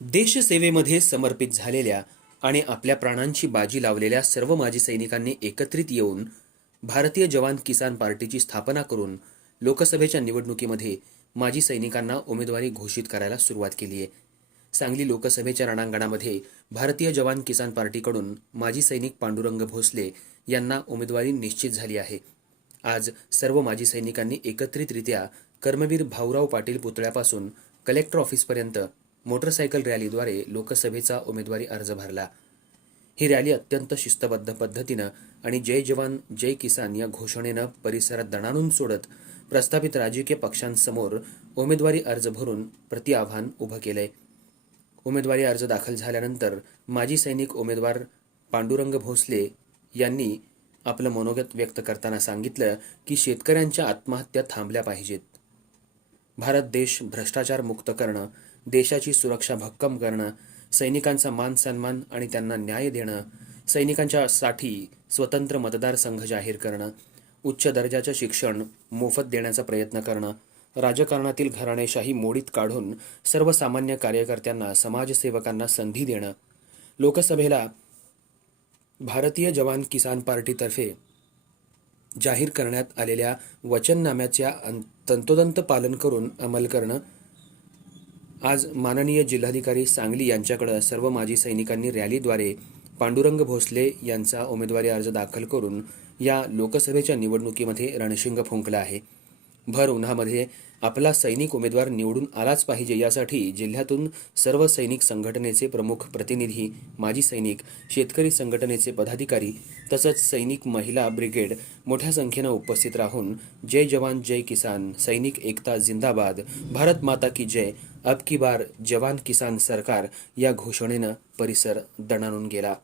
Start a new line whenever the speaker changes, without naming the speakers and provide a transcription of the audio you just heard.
देशसेवेमध्ये समर्पित झालेल्या आणि आपल्या प्राणांची बाजी लावलेल्या सर्व माजी सैनिकांनी एकत्रित येऊन भारतीय जवान किसान पार्टीची स्थापना करून लोकसभेच्या निवडणुकीमध्ये माजी सैनिकांना उमेदवारी घोषित करायला सुरुवात केली आहे. सांगली लोकसभेच्या रणांगणामध्ये भारतीय जवान किसान पार्टीकडून माजी सैनिक पांडुरंग भोसले यांना उमेदवारी निश्चित झाली आहे. आज सर्व माजी सैनिकांनी एकत्रितरित्या कर्मवीर भाऊराव पाटील पुतळ्यापासून कलेक्टर ऑफिसपर्यंत मोटरसायकल रॅलीद्वारे लोकसभेचा उमेदवारी अर्ज भरला. ही रॅली अत्यंत शिस्तबद्ध पद्धतीनं आणि जय जवान जय किसान या घोषणेनं परिसरात दणाणून सोडत प्रस्थापित राजकीय पक्षांसमोर उमेदवारी अर्ज भरून प्रतिआव्हान उभं केलंय. उमेदवारी अर्ज दाखल झाल्यानंतर माजी सैनिक उमेदवार पांडुरंग भोसले यांनी आपलं मनोगत व्यक्त करताना सांगितलं की शेतकऱ्यांच्या आत्महत्या थांबल्या पाहिजेत. भारत देश भ्रष्टाचार मुक्त करणं देशाची सुरक्षा भक्कम करणं सैनिकांचा मान सन्मान आणि त्यांना न्याय देणं सैनिकांच्यासाठी स्वतंत्र मतदारसंघ जाहीर करणं उच्च दर्जाचं शिक्षण मोफत देण्याचा प्रयत्न करणं राजकारणातील घराणेशाही मोडीत काढून सर्वसामान्य कार्यकर्त्यांना समाजसेवकांना संधी देणं लोकसभेला भारतीय जवान किसान पार्टीतर्फे जाहीर करण्यात आलेल्या वचननाम्याच्या अं- तंतोतंत पालन करून अंमल करणं आज माननीय जिल्हाधिकारी सांगली यांच्याकडं सर्व माजी सैनिकांनी रॅलीद्वारे पांडुरंग भोसले यांचा उमेदवारी अर्ज दाखल करून या लोकसभेच्या निवडणुकीमध्ये रणशिंग फुंकला आहे. भर उन्हामध्ये आपला सैनिक उमेदवार निवडून आलाच पाहिजे यासाठी जिल्ह्यातून सर्व सैनिक संघटनेचे प्रमुख प्रतिनिधी माजी सैनिक शेतकरी संघटनेचे पदाधिकारी तसंच सैनिक महिला ब्रिगेड मोठ्या संख्येनं उपस्थित राहून जय जवान जय किसान सैनिक एकता जिंदाबाद भारत माता की जय अब की बार जवान किसान सरकार या घोषणेनं परिसर दणाणून गेला.